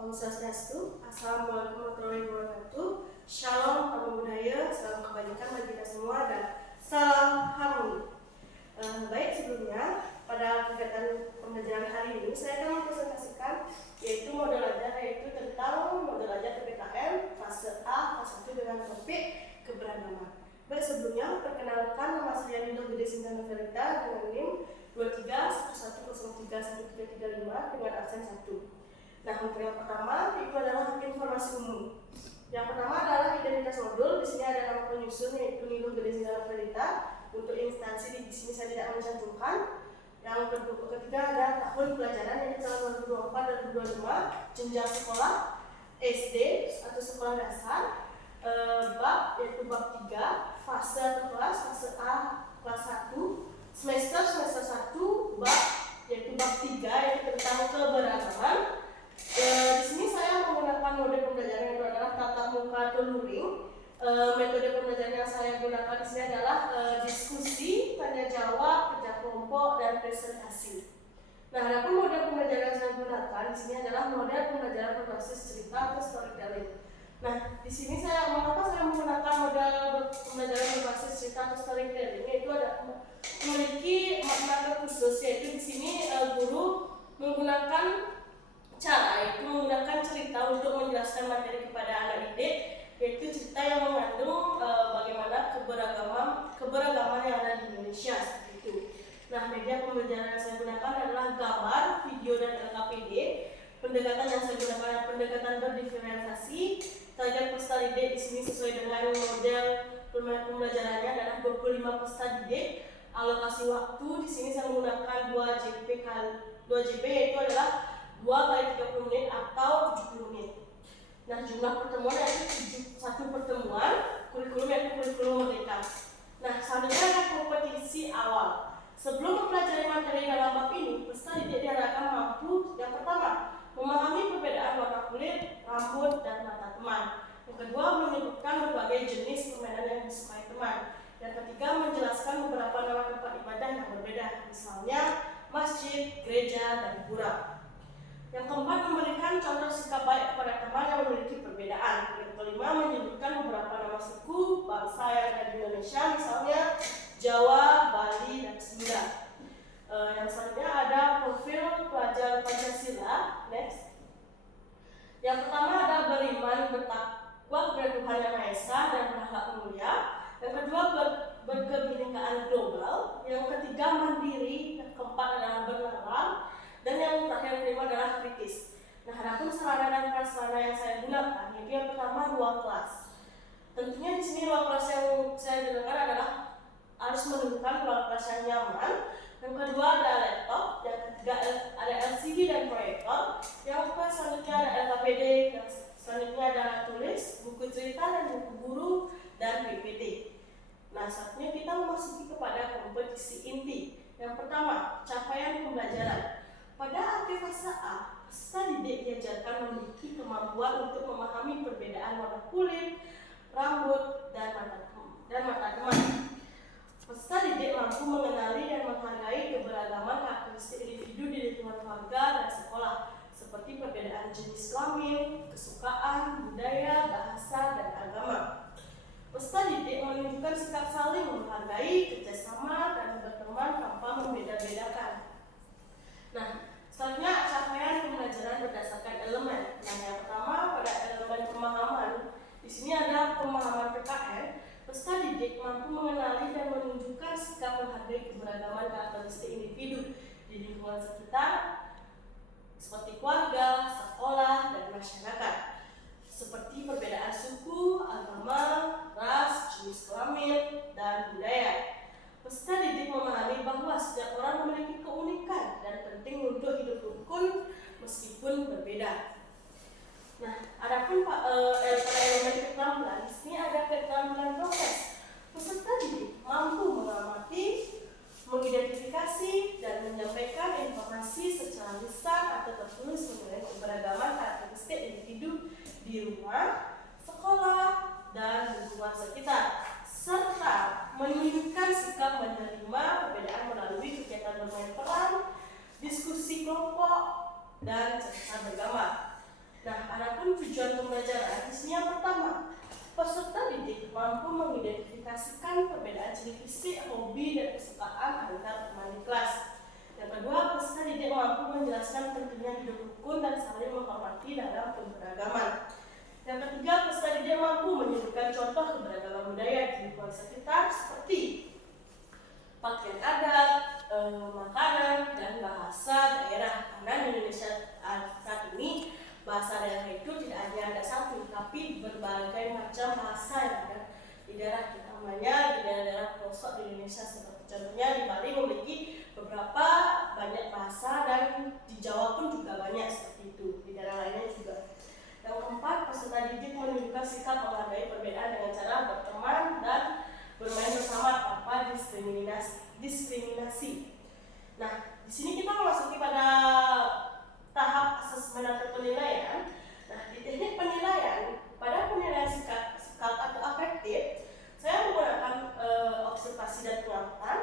Om Swastiastu, Assalamualaikum warahmatullahi wabarakatuh. Shalom, salam budaya, salam kebajikan bagi kita semua, dan salam harmoni. Baik, sebelumnya pada kegiatan pembelajaran hari ini saya akan mempresentasikan yaitu model ajar, yaitu tentang model ajar PPKN fase A, fase 1 dengan topik keberagaman. Baik, sebelumnya perkenalkan, nama saya Nilo Gede Sinta Novelita dengan NIM 2311031335 dengan absen 1. Nah, untuk yang pertama itu adalah informasi umum. Yang pertama adalah identitas modul. Di sini ada nama penyusun yaitu Nilo Gede Sinta Novelita. Untuk instansi di sini saya tidak mencantumkan. Yang ketiga ada tahun pelajaran yaitu tahun 2024-2025, jenjang sekolah SD atau sekolah dasar, bab yaitu bab 3, fase atau kelas, fase A kelas 1, semester 1, bab yaitu bab 3 yaitu tentang keberagaman. Di sini saya menggunakan mode pembelajaran yang adalah tatap muka atau luring. Metode pembelajaran yang saya gunakan di sini adalah diskusi, tanya jawab, kerja kelompok, dan presentasi. Nah, adapun mode pembelajaran yang saya gunakan di sini adalah mode pembelajaran berbasis cerita atau storytelling. Nah, di sini mengapa saya menggunakan model pembelajaran berbasis cerita atau storytelling? Yaitu ada memiliki makna khusus, yaitu di sini guru menggunakan yaitu menggunakan cerita untuk menjelaskan materi kepada anak didik, yaitu cerita yang mengandung bagaimana keberagaman yang ada di Indonesia seperti itu. Nah, media pembelajaran yang saya gunakan adalah gambar, video, dan LKPD. Pendekatan yang saya gunakan adalah pendekatan berdiferensiasi. Target peserta didik di sini sesuai dengan model pembelajarannya adalah 25 peserta didik. Alokasi waktu di sini saya menggunakan 2 JP yaitu adalah 2 kali 30 menit atau 70 menit. Nah, jumlah pertemuan yaitu 1 pertemuan, kurikulum yaitu kurikulum merdeka. Nah, selanjutnya ada kompetisi awal. Sebelum mempelajari materi dalam bab ini, peserta didik diharapkan mampu yang pertama, memahami perbedaan warna kulit, rambut, dan mata teman. Yang kedua, menyebutkan berbagai jenis permainan yang disukai teman. Yang ketiga, menjelaskan beberapa nama tempat ibadah yang berbeda, misalnya masjid, gereja, dan pura. Yang keempat, memberikan contoh sikap baik kepada teman yang memiliki perbedaan. Yang kelima, menyebutkan beberapa nama suku, bangsa yang ada di Indonesia, misalnya Jawa, Bali, dan Sunda. Yang selanjutnya ada profil pelajar Pancasila. Next. Yang pertama ada beriman, bertakwa kepada Tuhan Yang Maha Esa dan berakhlak mulia. Yang kedua, berkebinekaan global. Yang ketiga, mandiri. Yang keempat adalah bernalar. Dan yang terakhir kelima adalah kritis. Nah, adapun sarana dan prasarana yang saya gunakan, yaitu yang pertama ruang kelas. Tentunya di sini ruang kelas yang saya gunakan adalah harus menunjukkan ruang kelas yang nyaman. Yang kedua ada laptop, yang ketiga ada LCD dan proyektor. Yang keempat selanjutnya ada LKPD, yang selanjutnya ada tulis, buku cerita dan buku guru dan PPT. Nah, saatnya kita memasuki kepada kompetisi inti. Yang pertama, capaian pembelajaran. Pada akhir fase A, peserta didik diajarkan memiliki kemampuan untuk memahami perbedaan warna kulit, rambut, dan mata teman. Peserta didik mampu mengenali dan menghargai keberagaman karakteristik individu di lingkungan keluarga dan sekolah, seperti perbedaan jenis kelamin, kesukaan, budaya, bahasa, dan agama. Peserta didik menunjukkan sikap saling menghargai, kerjasama, dan berteman tanpa membeda-bedakan. Nah, selanjutnya capaian pembelajaran berdasarkan elemen. Nah, yang pertama pada elemen pemahaman. Di sini ada pemahaman PKN. Peserta didik mampu mengenali dan menunjukkan sikap menghargai keberagaman karakteristik individu di lingkungan sekitar, seperti keluarga, sekolah, dan masyarakat, seperti perbedaan suku, agama, ras, jenis kelamin, dan budaya. Peserta didik memahami bahwa setiap orang memiliki keunikan dan penting untuk hidup rukun meskipun berbeda. Nah, adapun pada elemen keterampilan, di sini ada keterampilan proses. Peserta didik mampu mengamati, mengidentifikasi, dan menyampaikan informasi secara lisan atau tertulis mengenai keberagaman karakteristik individu di rumah, sekolah, dan lingkungan sekitar, serta menunjukkan sikap menerima perbedaan melalui kegiatan bermain peran, diskusi kelompok, dan cerita bergambar. Nah, mengkomunikasikan perbedaan ciri fisik, hobi, dan kesukaan antar teman di kelas. Yang kedua, peserta didik mampu menjelaskan pentingnya hidup rukun dan saling menghormati dalam keberagaman. Yang ketiga, peserta didik mampu menyebutkan contoh keberagaman budaya di lingkungan sekitar seperti pakaian adat, makanan, dan bahasa daerah. Karena di Indonesia saat ini bahasa daerah itu tidak hanya ada satu, tapi berbagai macam bahasa yang ada di daerah kita, namanya di daerah-daerah pelosok di Indonesia. Seperti contohnya di Bali memiliki beberapa banyak bahasa, dan di Jawa pun juga banyak seperti itu, di daerah lainnya juga. Yang keempat, peserta didik menunjukkan sikap menghargai perbedaan dengan cara berteman dan bermain bersama tanpa diskriminasi. Nah, di sini kita memasuki pada tahap asesmen atau penilaian. Nah, di teknik penilaian, pada penilaian sikap atau afektif, saya menggunakan observasi dan pengamatan.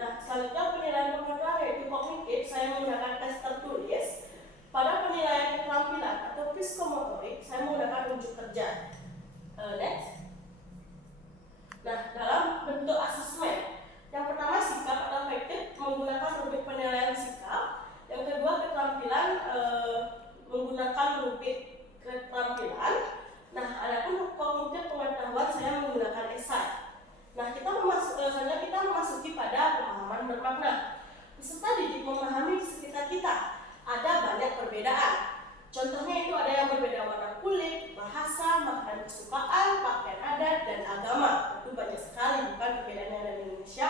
Nah, selanjutnya penilaian pengetahuan yaitu kognitif, saya menggunakan tes tertulis. Pada penilaian keterampilan atau psikomotorik, saya menggunakan unjuk kerja. Next. Nah, dalam bentuk asesmen, yang pertama sikap atau afektif menggunakan rubrik penilaian sikap. Yang kedua keterampilan menggunakan rubrik keterampilan. Nah, adapun kognitif pengetahuan saya menggunakan esai. Nah, selanjutnya kita memasuki pada pemahaman bermakna. Peserta didik memahami di sekitar kita ada banyak perbedaan. Contohnya itu ada yang berbeda warna kulit, bahasa, makanan kesukaan, pakaian adat, dan agama. Itu banyak sekali, bukan perbedaan yang ada di Indonesia.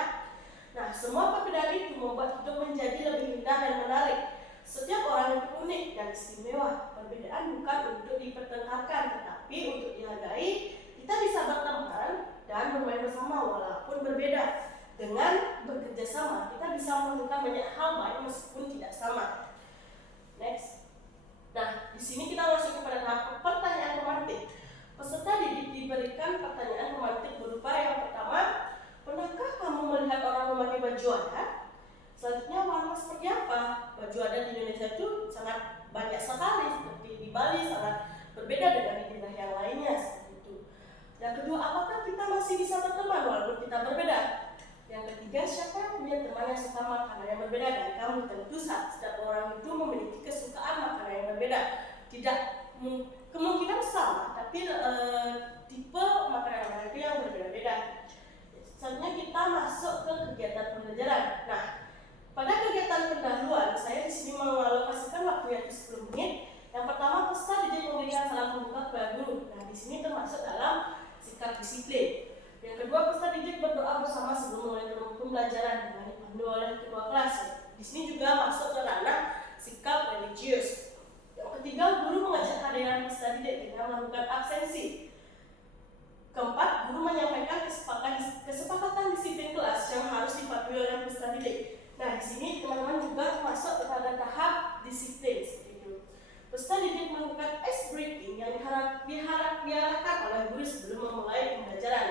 Nah, semua perbedaan itu membuat hidup menjadi lebih indah dan menarik. Setiap orang itu unik dan istimewa. Perbedaan bukan untuk dipertengkarkan, tetapi untuk dihargai. Kita bisa berteman dan bermain bersama walaupun berbeda. Dengan bekerja sama, kita bisa melakukan banyak hal baik meskipun tidak sama. Next. Nah, di sini kita masuk kepada tahap pertanyaan romantik. Peserta didik diberikan pertanyaan romantik berupa yang pertama, pernahkah kamu melihat orang memakai baju adat? Selanjutnya, warna seperti apa? Baju adat di Indonesia itu sangat banyak sekali, seperti di Bali sangat berbeda dengan di daerah yang lainnya seperti itu. Yang kedua, apakah kita masih bisa berteman walaupun kita berbeda? Yang ketiga, siapa yang punya teman yang suka makanan yang berbeda dari kamu? Tentu setiap orang itu memiliki kesukaan makanan yang berbeda. Tidak kemungkinan sama, tapi tipe makanan itu yang berbeda-beda. Selanjutnya kita masuk ke kegiatan pembelajaran. Nah, pada kegiatan pendahuluan, saya di sini mengalokasikan waktu yaitu 10 menit. Yang pertama, peserta didik memberikan salam pembuka kepada guru. Nah, di sini termasuk dalam sikap disiplin. Yang kedua, peserta didik berdoa bersama sebelum mulai pembelajaran dengan dipandu oleh ketua kelas. Di sini juga masuk ke ranah sikap religius. Yang ketiga, guru mengajak kehadiran peserta didik dengan melakukan absensi. Keempat, guru menyampaikan kesepakatan disiplin kelas yang harus dipatuhi oleh peserta didik. Nah, di sini teman-teman juga masuk kepada tahap disiplin seperti itu. Peserta didik melakukan ice breaking yang diarahkan oleh guru sebelum memulai pembelajaran.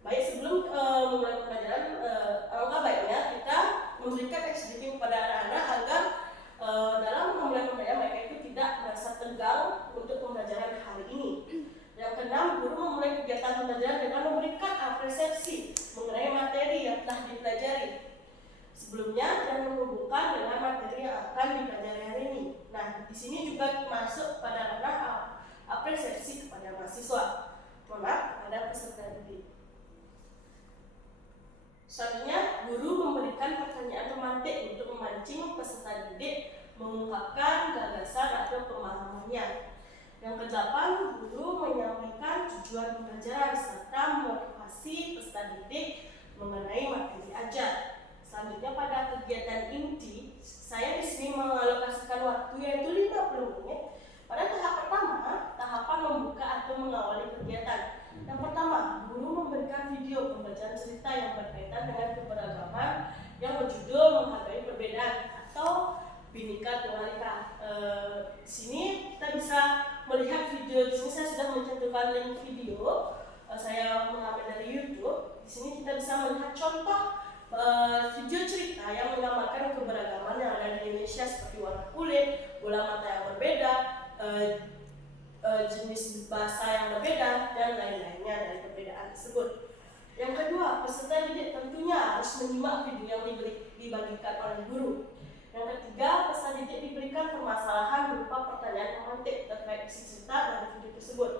Baik, sebelum memulai pembelajaran, alangkah baiknya kita memberikan ice breaking kepada anak-anak agar dalam memulai pembelajaran mereka itu tidak merasa tegang untuk pembelajaran hari ini. Yang keenam, guru memulai kegiatan pembelajaran dengan memberikan apresiasi mengenai materi yang telah dipelajari sebelumnya dan menghubungkan dengan materi yang akan dipelajari hari ini. Nah, di sini juga masuk pada ranah apresiasi kepada mahasiswa, kepada peserta didik. Selanjutnya, guru memberikan pertanyaan romantik untuk memancing peserta didik mengungkapkan gagasan atau pemahamannya. Yang kedelapan, guru menyampaikan tujuan pembelajaran serta memotivasi peserta didik mengenai materi ajar. Selanjutnya, pada kegiatan inti, saya di sini mengalokasikan waktu yaitu 50 menit. Pada tahap pertama, tahapan membuka atau mengawali kegiatan. Yang pertama, guru memberikan video pembacaan cerita yang berkaitan dengan keberagaman yang berjudul Menghargai Perbedaan atau Bhinneka Tunggal Ika. Di sini kita bisa melihat video. Di sini saya sudah mencantumkan link video. Saya mengambil dari YouTube. Di sini kita bisa melihat contoh video cerita yang menggambarkan keberagaman yang ada di Indonesia seperti warna kulit, bola mata yang berbeda, jenis bahasa yang berbeda, dan lain-lainnya dari perbedaan tersebut. Yang kedua, peserta didik tentunya harus menyimak video yang dibagikan oleh guru. Yang ketiga, peserta didik diberikan permasalahan berupa pertanyaan pemantik terkait isi cerita dari video tersebut.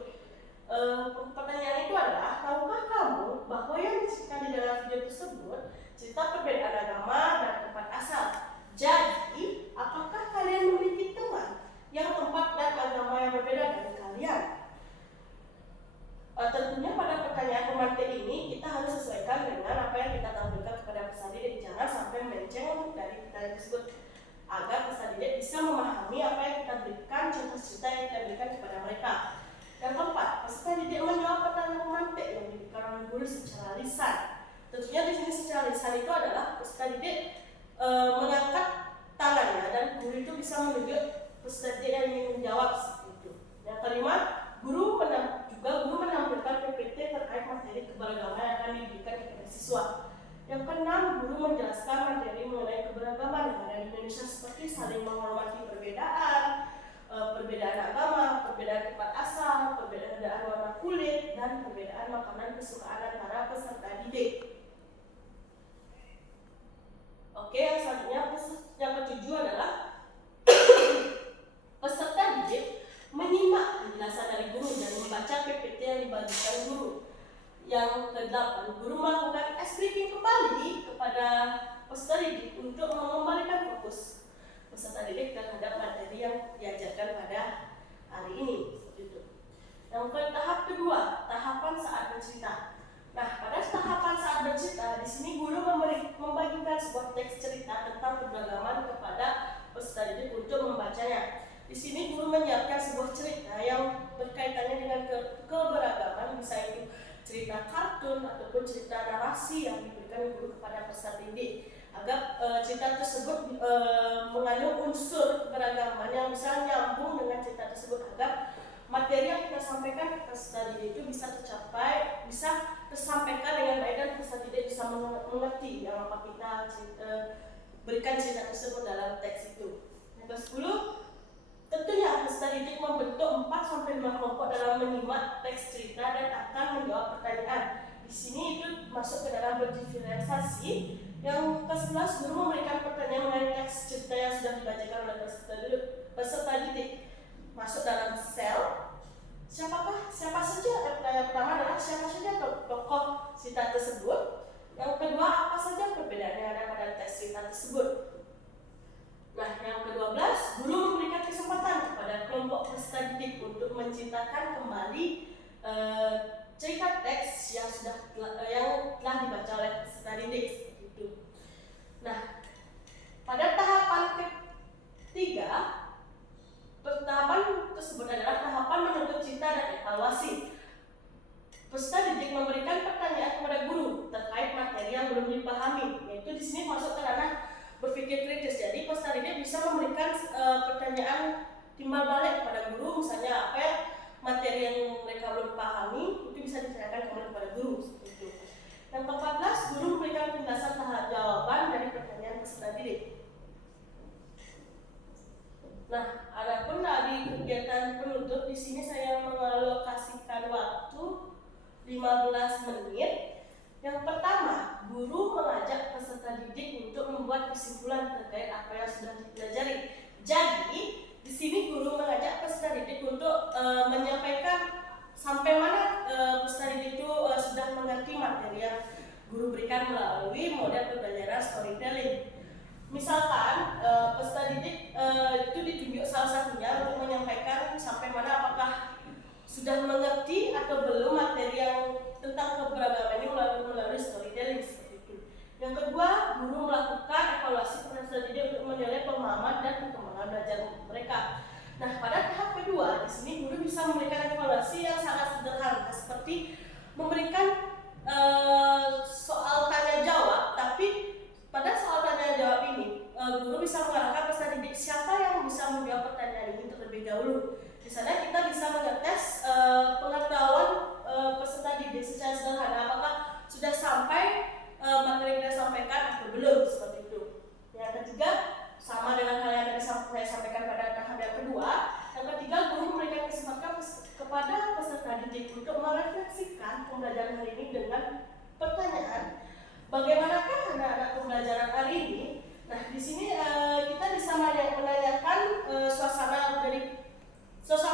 Pertanyaan itu adalah, tahukah kamu bahwa yang diceritakan di dalam video tersebut cerita perbedaan agama dan tempat asal? Jadi, apakah kalian memiliki teman yang tempat dan agama yang berbeda dari kalian? Tentunya pada pertanyaan pemantik ini kita harus sesuaikan dengan apa yang kita tampilkan kepada peserta didik. Jangan sampai melenceng dari pertanyaan tersebut, agar peserta didik bisa memahami apa yang kita berikan, contoh cerita yang kita berikan kepada mereka. Yang keempat, peserta didik menjawab pertanyaan pemantik yang diberikan oleh guru secara lisan. Tentunya di sini secara lisan itu adalah peserta didik mengangkat tangannya dan guru itu bisa menunjuk peserta didik yang ingin menjawab seperti itu. Yang kelima, guru menampilkan PPT terkait materi keberagaman yang akan diberikan kepada siswa. Yang keenam, guru menjelaskan materi mengenai keberagaman yang ada di Indonesia seperti saling menghormati perbedaan, perbedaan agama, perbedaan tempat asal, perbedaan warna kulit, dan perbedaan makanan kesukaan antara peserta didik. Oke, yang selanjutnya yang ketujuh adalah peserta didik menyimak penjelasan dari guru dan membaca PPT yang dibagikan guru. Yang kedelapan, guru melakukan briefing kembali kepada peserta didik untuk mengembalikan fokus peserta didik terhadap materi yang diajarkan pada hari ini. Seperti itu. Yang tahap kedua, tahapan saat bercerita. Nah, pada tahapan saat bercerita, di sini guru membagikan sebuah teks cerita tentang keberagaman kepada peserta didik untuk membacanya. Di sini guru menyiapkan sebuah cerita yang berkaitannya dengan keberagaman, bisa itu cerita kartun ataupun cerita narasi yang diberikan guru kepada peserta didik, agar cerita tersebut mengandung unsur keberagaman yang bisa nyambung dengan cerita tersebut, agar materi yang kita sampaikan ke peserta didik itu bisa tersampaikan dengan baik dan peserta didik bisa mengerti yang apa kita berikan cerita tersebut dalam teks itu. Yang ke-10, tentunya peserta didik membentuk 4-5 kelompok dalam menyimak teks cerita dan akan menjawab pertanyaan. Di sini itu masuk ke dalam berdiferensiasi. Yang ke-11, guru memberikan pertanyaan mengenai teks cerita yang sudah dibacakan oleh peserta didik. Masuk dalam sel. Siapa saja? Pertanyaan pertama adalah siapa saja tokoh cerita tersebut. Yang kedua, apa saja perbedaan yang ada pada teks cerita tersebut. Nah, yang ke-12, guru memberikan kesempatan kepada kelompok peserta didik untuk menceritakan kembali cerita teks yang telah dibaca oleh peserta didik seperti itu. Nah, pada tahapan ketiga, tahapan tersebut adalah tahapan menuntut cerita dan evaluasi. Peserta didik memberikan pertanyaan kepada guru terkait materi yang belum dipahami, yaitu di sini masuk ke ranah berpikir kritis. Jadi peserta didik bisa memberikan pertanyaan timbal balik kepada guru, misalnya apa ya materi yang mereka belum pahami itu bisa ditanyakan kembali kepada guru seperti itu. Yang ke-14, guru memberikan penjelasan tahap jawaban dari pertanyaan peserta didik. Nah, adapun di kegiatan penutup di sini saya mengalokasikan waktu 15 menit. Yang pertama, guru mengajak peserta didik untuk membuat kesimpulan terkait apa yang sudah dipelajari. Jadi, di sini guru mengajak peserta didik untuk menyampaikan sampai mana peserta didik itu sudah mengerti materi yang guru berikan melalui model pembelajaran storytelling. Misalkan peserta didik itu ditunjuk salah satunya untuk menyampaikan sampai mana apakah sudah mengerti atau belum materi yang tentang keberagaman ini melalui storytelling seperti itu. Yang kedua, guru melakukan evaluasi peserta didik untuk menilai pemahaman dan perkembangan belajar mereka. Nah, pada tahap kedua, di sini guru bisa memberikan evaluasi yang sangat sederhana, seperti memberikan soal tanya jawab, tapi pada soal tanya jawab ini guru bisa mengarahkan peserta didik siapa yang bisa menjawab pertanyaan ini terlebih dahulu. Di sana kita bisa mengetes pengetahuan peserta didik secara sederhana, apakah sudah sampai materi yang kita sampaikan atau belum, seperti itu. Yang ketiga, sama dengan hal yang tadi saya sampaikan pada tahap yang kedua. Yang ketiga, guru memberikan kesempatan kepada peserta didik untuk merefleksikan pembelajaran hari ini dengan pertanyaan Bagaimanakah anak-anak pembelajaran hari ini? Nah, di sini kita bisa menanyakan suasana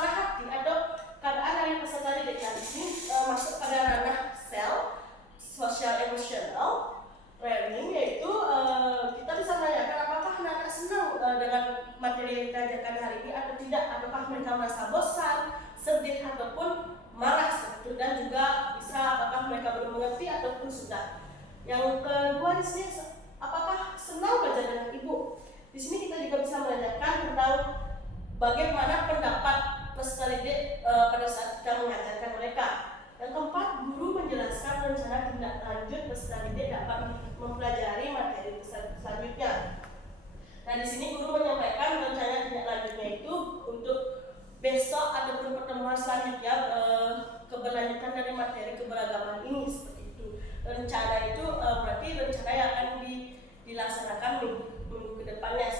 hati atau keadaan dari peserta didik. Di sini masuk pada ranah sel, social emotional learning, yaitu kita bisa menanyakan apakah anak-anak senang dengan materi yang kita ajarkan hari ini atau tidak, apakah mereka merasa bosan, sedih ataupun marah seperti itu, dan juga bisa apakah mereka belum mengerti ataupun sudah. Yang kedua di sini, apakah senang belajar dengan ibu? Di sini kita juga bisa menanyakan tentang bagaimana pendapat peserta didik pada saat kita mengajarkan mereka. Yang keempat, guru menjelaskan rencana tindak lanjut peserta didik dapat mempelajari materi selanjutnya. Nah, di sini guru menyampaikan rencana tindak lanjutnya itu untuk besok ataupun pertemuan selanjutnya, keberlanjutan dari materi keberagaman ini seperti itu. Rencana itu berarti rencana yang akan dilaksanakan minggu ke depannya.